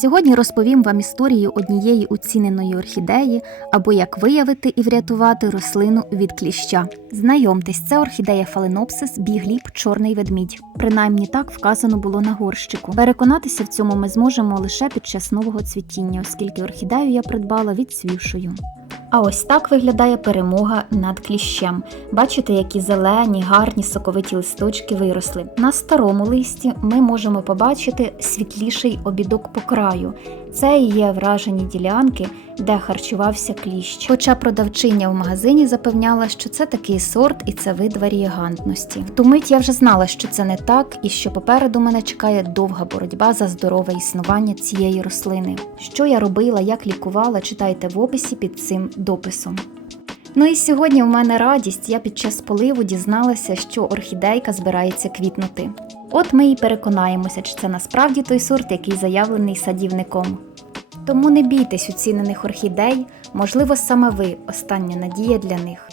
Сьогодні розповім вам історію однієї уціненої орхідеї або як виявити і врятувати рослину від кліща. Знайомтесь, це орхідея фаленопсис бігліп чорний ведмідь. Принаймні так вказано було на горщику. Переконатися в цьому ми зможемо лише під час нового цвітіння, оскільки орхідею я придбала відцвівшою. А ось так виглядає перемога над кліщем. Бачите, які зелені, гарні соковиті листочки виросли. На старому листі ми можемо побачити світліший обідок по краю. Це і є вражені ділянки, де харчувався кліщ. Хоча продавчиня в магазині запевняла, що це такий сорт і це вид варієгантності. В ту мить я вже знала, що це не так, і що попереду мене чекає довга боротьба за здорове існування цієї рослини. Що я робила, як лікувала, читайте в описі під цим дописом. Ну і сьогодні в мене радість. Я під час поливу дізналася, що орхідейка збирається квітнути. От ми і переконаємося, чи це насправді той сорт, який заявлений садівником. Тому не бійтесь уцінених орхідей, можливо, саме ви остання надія для них.